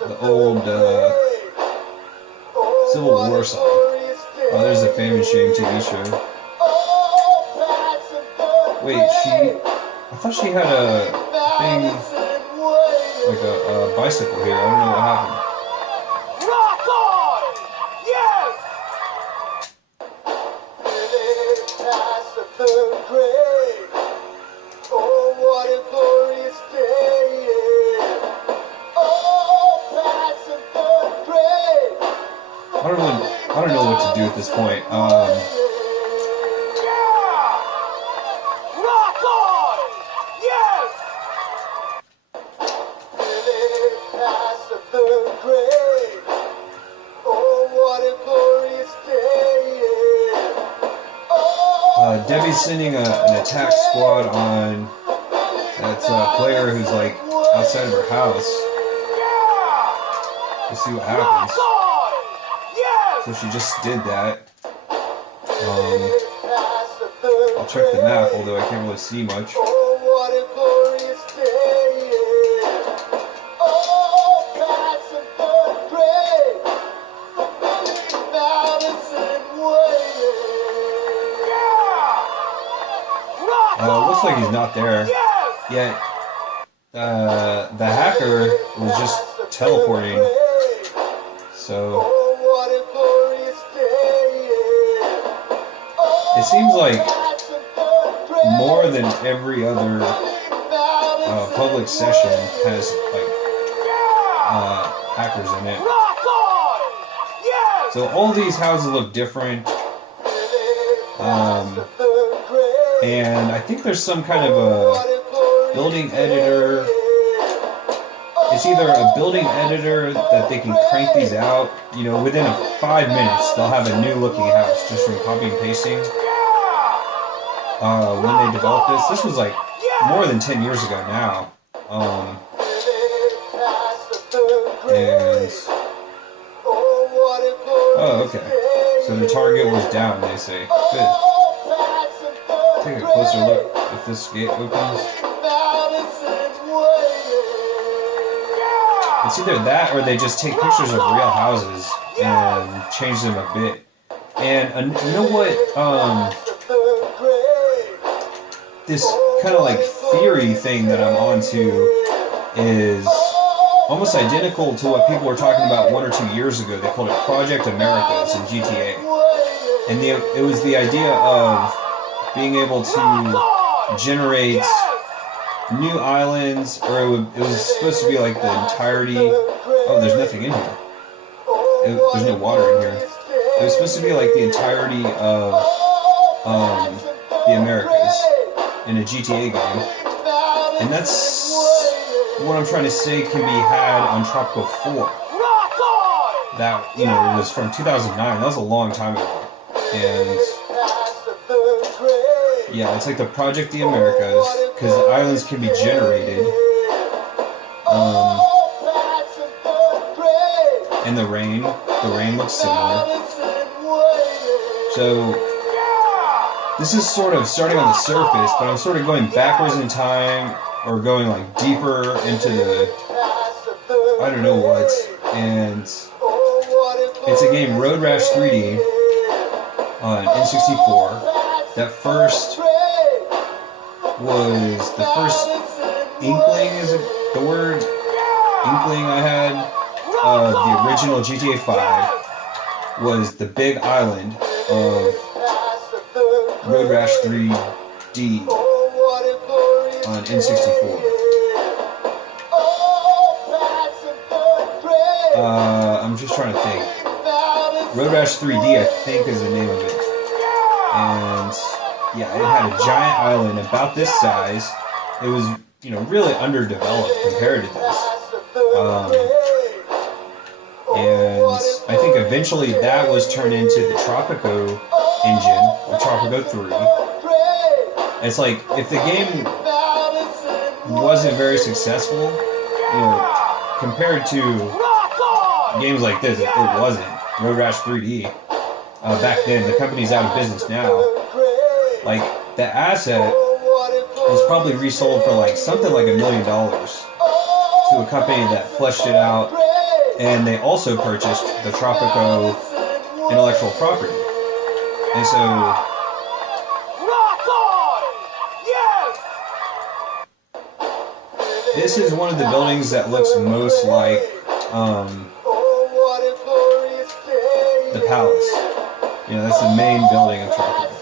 the old Civil War song. Oh, there's a Fame and Shame TV show. Wait, I thought she had a thing, like a bicycle here. I don't know what happened. Rock on! Yes! Past the third grade. Oh, what a glorious day. Oh, past the third grade. I don't know what to do at this point. Debbie's sending an attack squad on that player who's like outside of her house. Let's see what happens. So she just did that. I'll check the map, although I can't really see much. Looks like he's not there. Yet the hacker was just teleporting. So it seems like more than every other public session has like hackers in it. So all these houses look different. And I think there's some kind of a building editor. It's either a building editor that they can crank these out. You know, within 5 minutes, they'll have a new looking house just from copy and pasting. When they developed this, this was like more than 10 years ago now. Oh, okay. So the target was down, they say. Good. Take a closer look if this gate opens. It's either that or they just take pictures of real houses and change them a bit. And you know what? This kind of like theory thing that I'm onto is almost identical to what people were talking about 1 or 2 years ago. They called it Project Americas in GTA. And it was the idea of being able to generate new islands, or it was supposed to be like the entirety. Oh, there's nothing in here. There's no water in here. It was supposed to be like the entirety of the Americas in a GTA game, and that's what I'm trying to say can be had on Tropico 4. That, you know, was from 2009. That was a long time ago, and yeah, it's like the Project the Americas, because the islands can be generated. And the rain looks similar. So this is sort of starting on the surface, but I'm sort of going backwards in time, or going like deeper into the I don't know what. And it's a game, Road Rash 3D on N64. That first was the first inkling, is it the word? Inkling I had of the original GTA 5 was the big island of Road Rash 3D on N64. I'm just trying to think. Road Rash 3D, I think, is the name of it. And yeah, it had a giant island about this size. It was, you know, really underdeveloped compared to this. And I think eventually that was turned into the Tropico engine, or Tropico 3. It's like, if the game wasn't very successful, you know, compared to games like this, it wasn't. Road Rash 3D. Back then, the company's out of business now. Like, the asset was probably resold for like something like $1 million to a company that fleshed it out, and they also purchased the Tropico intellectual property. And so Rock on! Yes! this is one of the buildings that looks most like Oh, what a glorious day. the palace. You know, that's the main building of Tropico.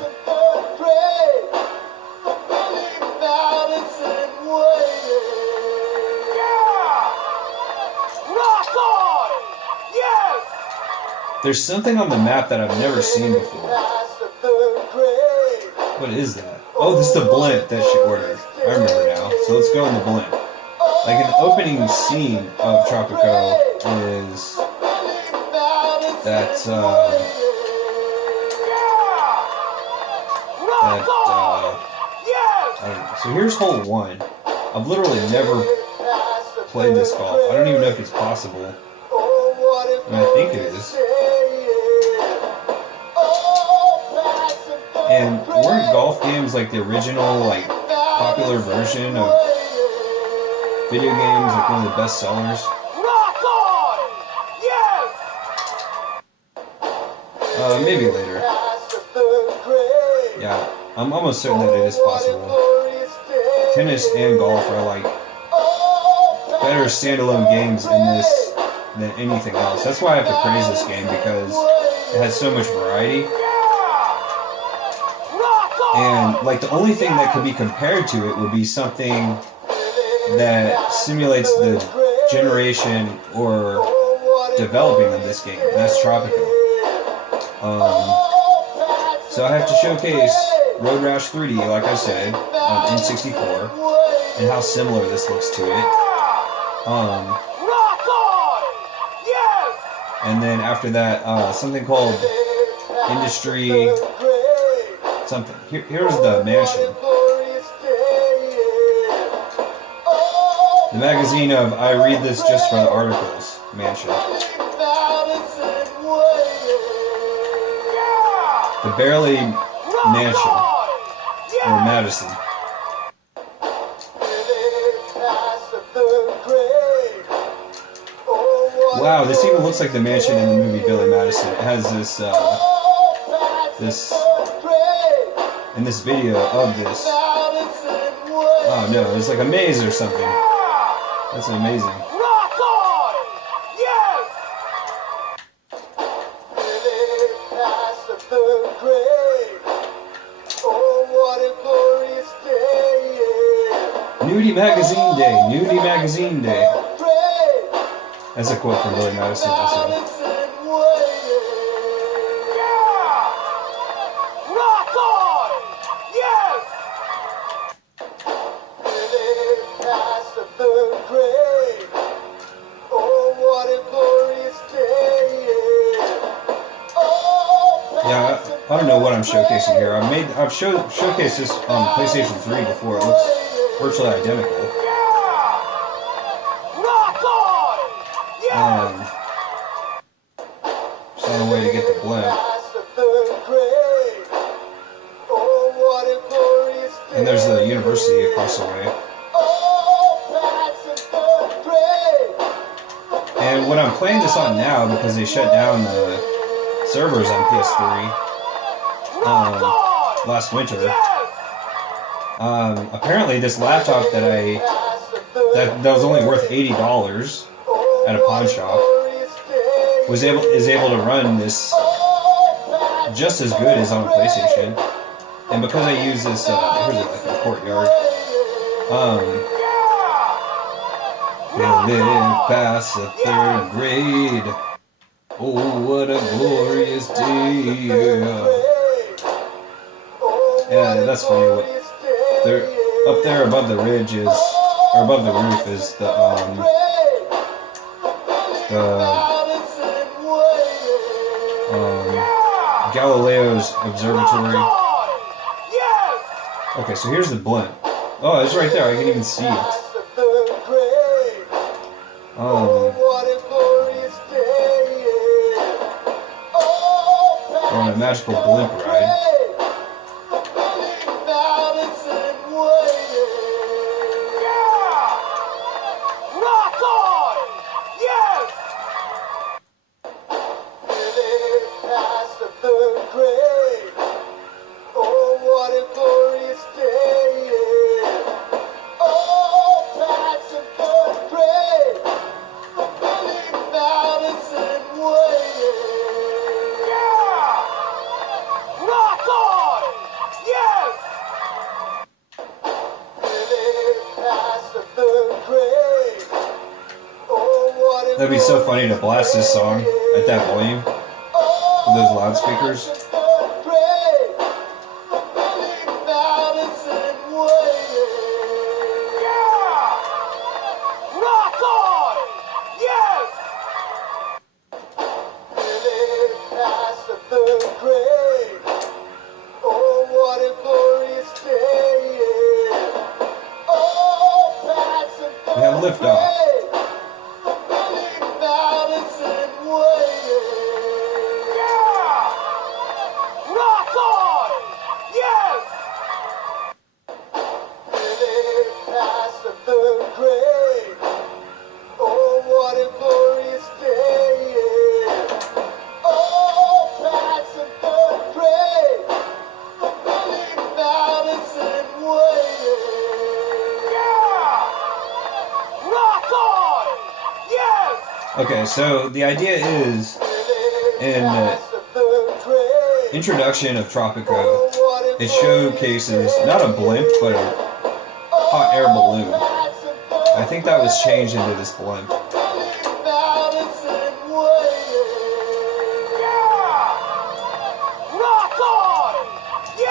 Rock on! Yes! There's something on the map that I've never seen before. Past the third grade. What is that? Oh, this is the blimp that she ordered. I remember now. So let's go in the blimp. Like an opening scene of Tropico is that Rock on! Yes! I don't know. So here's hole 1. I've literally never played this golf. I don't even know if it's possible. I mean, I think it is. And weren't golf games like the original, like popular version of video games, like one of the best sellers? Rock on! Yes! Maybe later. Past the third grade. Yeah, I'm almost certain that it is possible. Tennis and golf are like better standalone games in this than anything else. That's why I have to praise this game, because it has so much variety. And like the only thing that could be compared to it would be something that simulates the generation or developing of this game, and that's Tropico. So I have to showcase Road Rash 3D, like I said, on N64, and how similar this looks to it. And then after that, something called Industry something. Here's the mansion. The magazine of I read this just for the articles mansion. The Barely Mansion, or Madison. Wow, this even looks like the mansion in the movie Billy Madison. It has this, in this video of this. Oh no, it's like a maze or something. That's amazing. Rock on! Yes! Past the third grade. Oh, what a glorious day. Nudie Magazine Day, Nudie Magazine Day. That's a quote from Billy Madison also. Rock on! Yes! Past the third grade. Oh, what a glorious day. Yeah, I don't know what I'm showcasing here. I've showcased this on PlayStation 3 before. It looks virtually identical. Rock on! Yes! Just on the way to get the blimp. Past the third grade. Oh, what a glorious day. And there's the university across the way. Oh, past the third grade. And when I'm playing this on now, because they shut down the servers on PS3 Rock on! last winter, Yes! apparently this laptop that that was only worth $80 at a pawn shop is able to run this just as good as on a PlayStation. And because I use this, here's like a courtyard. They live past the third grade. Oh, what a glorious day! Yeah, that's funny. They're up there above the ridge is, or above the roof is the Galileo's observatory. Okay, so here's the blimp. Oh, it's right there. I can even see it. We're on a magical blimp ride. Rock That'd be so funny to blast this song at that volume with those loudspeakers. We have liftoff. Okay, so the idea is, in the introduction of Tropico, it showcases not a blimp, but a hot air balloon. I think that was changed into this blimp.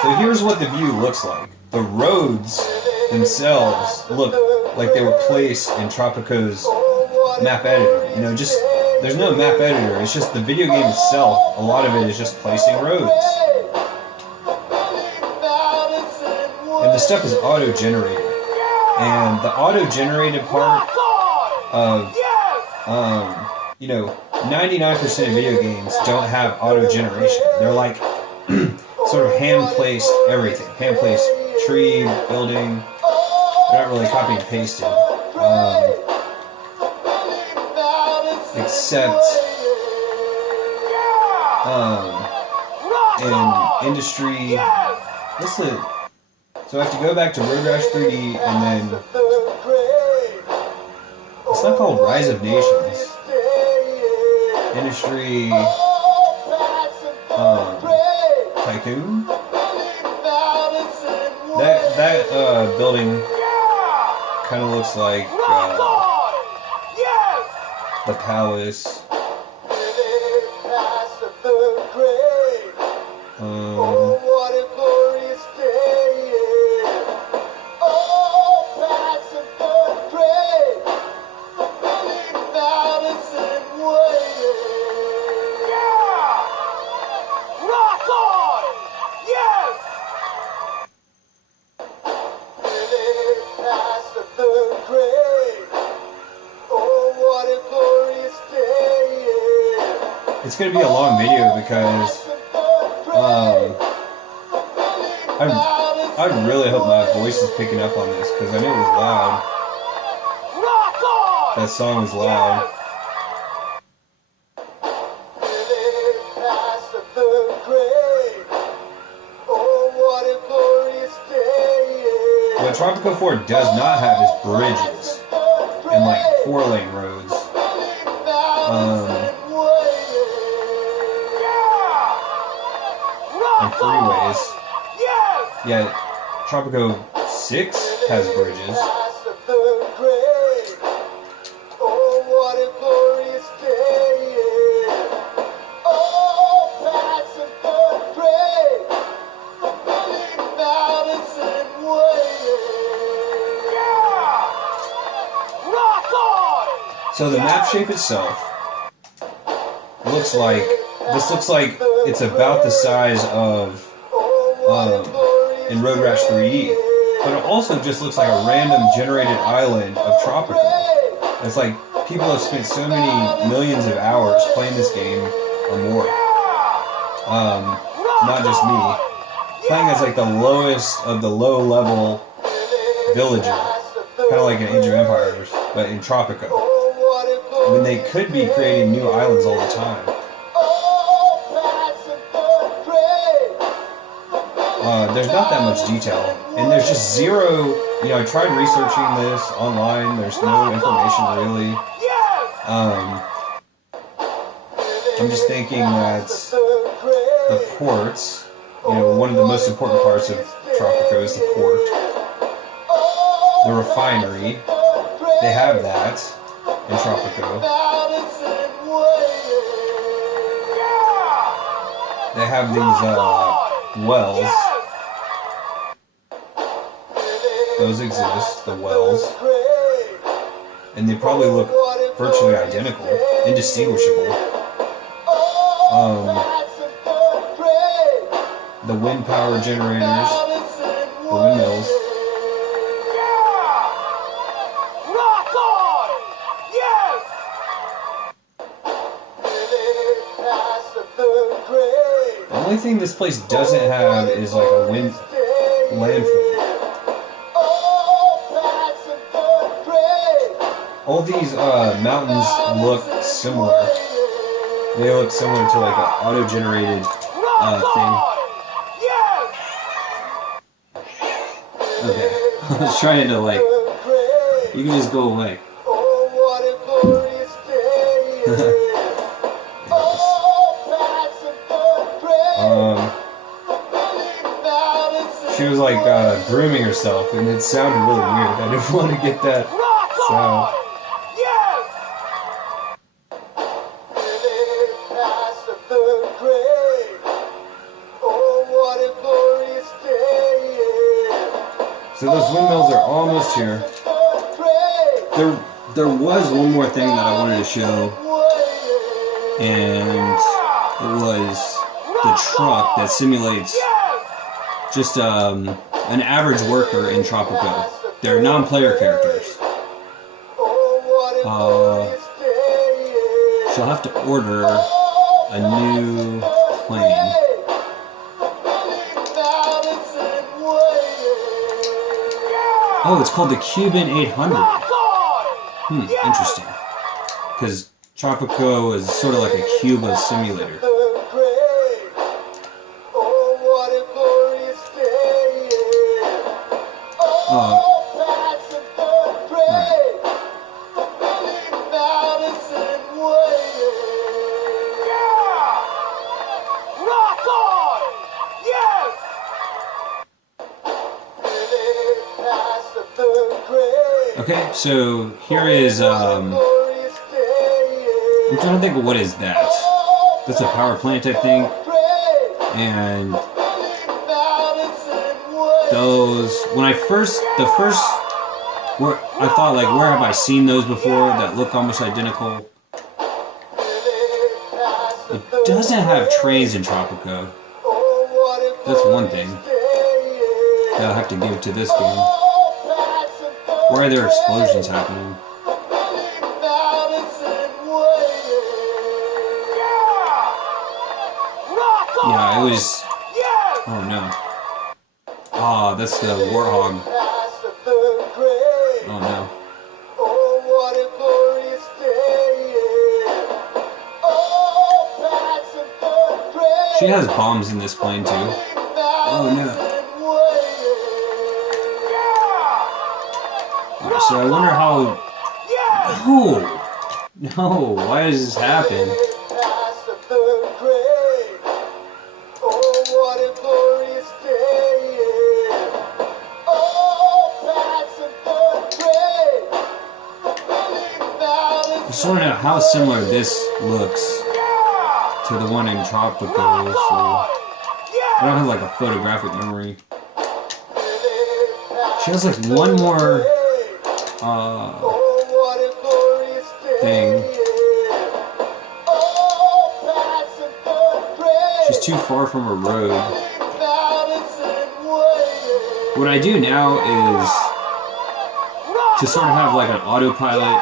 So here's what the view looks like. The roads themselves look like they were placed in Tropico's map editor. You know, just there's no map editor. It's just the video game itself. A lot of it is just placing roads, and the stuff is auto-generated. And the auto-generated part of, 99% of video games don't have auto-generation. They're like sort of hand-placed everything. Hand-placed tree, building. They're not really copy and pasted. Except in industry, what's the? So I have to go back to Road Rash 3D, and then it's not called Rise of Nations. Industry Tycoon. That building kind of looks like the palace. It's gonna be a long video because I really hope my voice is picking up on this, because I know it was loud. That song was loud. What Tropico 4 does not have is bridges and like 4-lane roads. And freeways. Yeah, Tropico 6 has bridges. So the map shape itself looks like it's about the size of in Road Rash 3D, but it also just looks like a random generated island of Tropico. It's like people have spent so many millions of hours playing this game or more. Not just me. Playing as like the lowest of the low-level villager, kind of like in Age of Empires, but in Tropico. When they could be creating new islands all the time. There's not that much detail, and there's just zero. I tried researching this online. There's no information really. I'm just thinking that the ports, one of the most important parts of Tropico is the port, the refinery. They have that in Tropico. have these wells. Those exist, the wells. And they probably look virtually identical, indistinguishable. The wind power generators, the windmills. The only thing this place doesn't have is like a wind landfill. All these mountains look similar. They look similar to like an auto-generated thing. Okay, I was trying to like. You can just go away. She was like grooming herself, and it sounded really weird. I didn't want to get that sound. So those windmills are almost here. There was one more thing that I wanted to show, and it was the truck that simulates just an average worker in Tropico. They're non-player characters. She'll have to order a new plane. Oh, it's called the Cuban 800. Interesting. Because Tropico is sort of like a Cuba simulator. Okay, so here is, I'm trying to think of what is that. That's a power plant, I think. And those, when I first, I thought like, where have I seen those before that look almost identical? It doesn't have trains in Tropico. That's one thing that I'll have to give to this game. Why are there explosions happening? Yeah, it was... Oh no. Ah, that's the Warthog. Oh no. She has bombs in this plane too. Oh no. So I wonder how... No, why does this happen? I'm just wondering how similar this looks to the one in Tropico. So I don't have like a photographic memory. She has like one more thing. She's too far from her road. What I do now is to sort of have like an autopilot.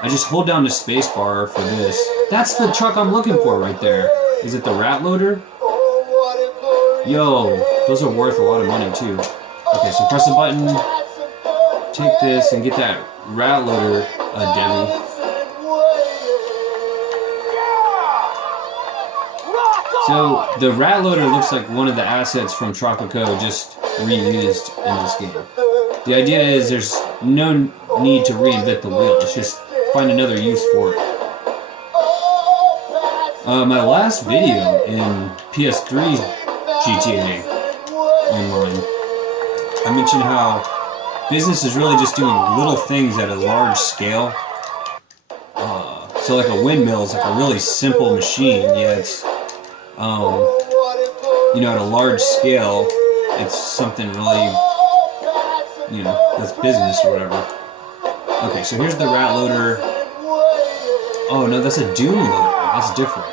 I just hold down the space bar for this. That's the truck I'm looking for right there. Is it the rat loader? Yo, those are worth a lot of money too. Okay, so press the button, take this, and get that rat loader, Debbie. So the rat loader looks like one of the assets from Tropico, just reused in this game. The idea is there's no need to reinvent the wheel. It's just find another use for it. My last video in PS3 GTA Online, I mentioned how business is really just doing little things at a large scale. So like a windmill is like a really simple machine, yet you know, at a large scale, it's something really, you know, that's business or whatever. Okay, so here's the rat loader. Oh no, that's a Doom loader. That's different.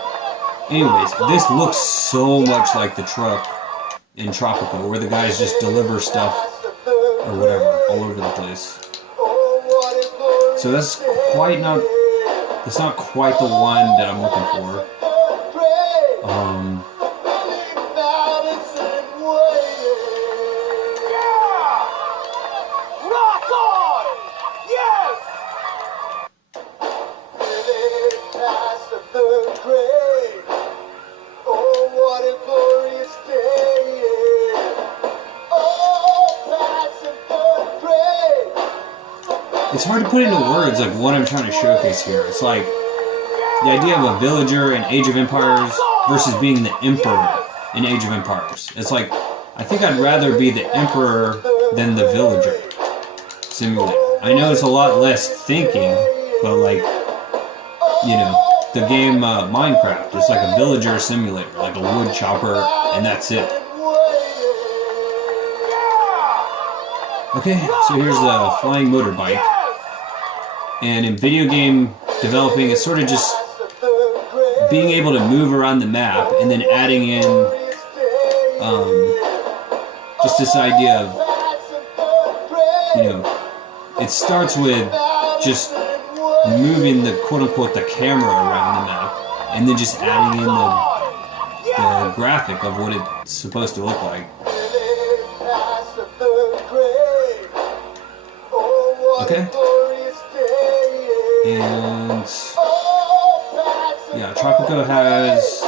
Anyways, this looks so much like the truck in Tropico, where the guys just deliver stuff or whatever all over the place. So that's not quite the one that I'm looking for. It's hard to put into words like what I'm trying to showcase here. It's like the idea of a villager in Age of Empires versus being the emperor in Age of Empires. It's like, I think I'd rather be the emperor than the villager simulator. I know it's a lot less thinking, but like, you know, the game Minecraft, it's like a villager simulator, like a wood chopper, and that's it. Okay, so here's a flying motorbike. And in video game developing, it's sort of just being able to move around the map and then adding in just this idea of, you know, it starts with just moving the quote-unquote the camera around the map and then just adding in the graphic of what it's supposed to look like. Okay. And yeah, Tropico has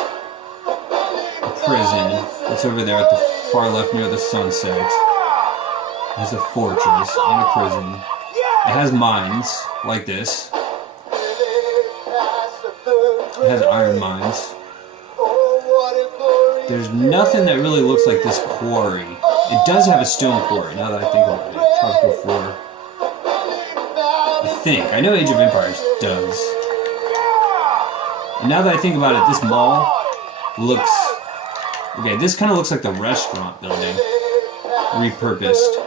a prison. It's over there at the far left near the sunset. It has a fortress and a prison. It has mines like this. It has iron mines. There's nothing that really looks like this quarry. It does have a stone quarry, now that I think about it. Tropico 4. I know Age of Empires does. And now that I think about it, this mall looks... Okay, this kind of looks like the restaurant building. Repurposed.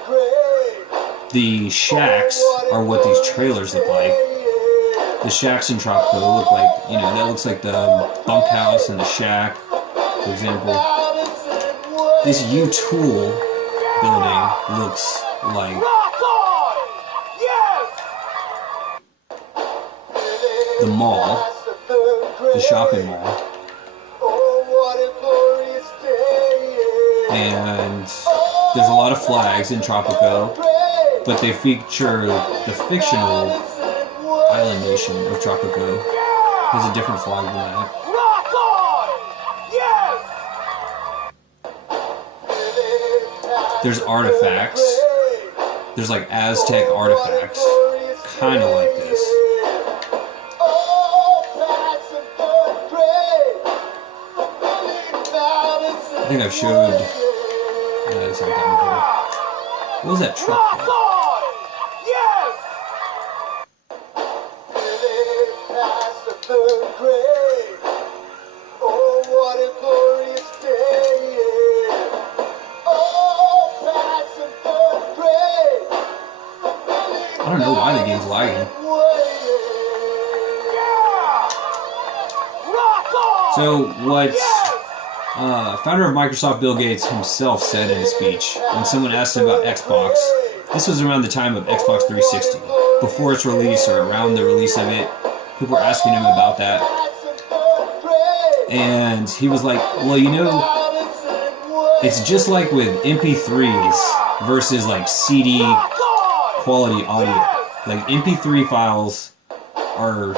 The shacks are what these trailers look like. The shacks in Tropico look like, you know, that looks like the bunkhouse and the shack, for example. This U-Tool building looks like... the mall, the shopping mall, and there's a lot of flags in Tropico, but they feature the fictional island nation of Tropico. There's a different flag than that. There's artifacts. There's like Aztec artifacts, kind of like this. I think I've showed... it's not that important. What was that truck? I don't know why the game's lagging. So what founder of Microsoft Bill Gates himself said in a speech when someone asked him about Xbox, this was around the time of Xbox 360, before its release or around the release of it, people were asking him about that, and he was like, well, you know, it's just like with MP3s versus like CD quality audio. Like MP3 files are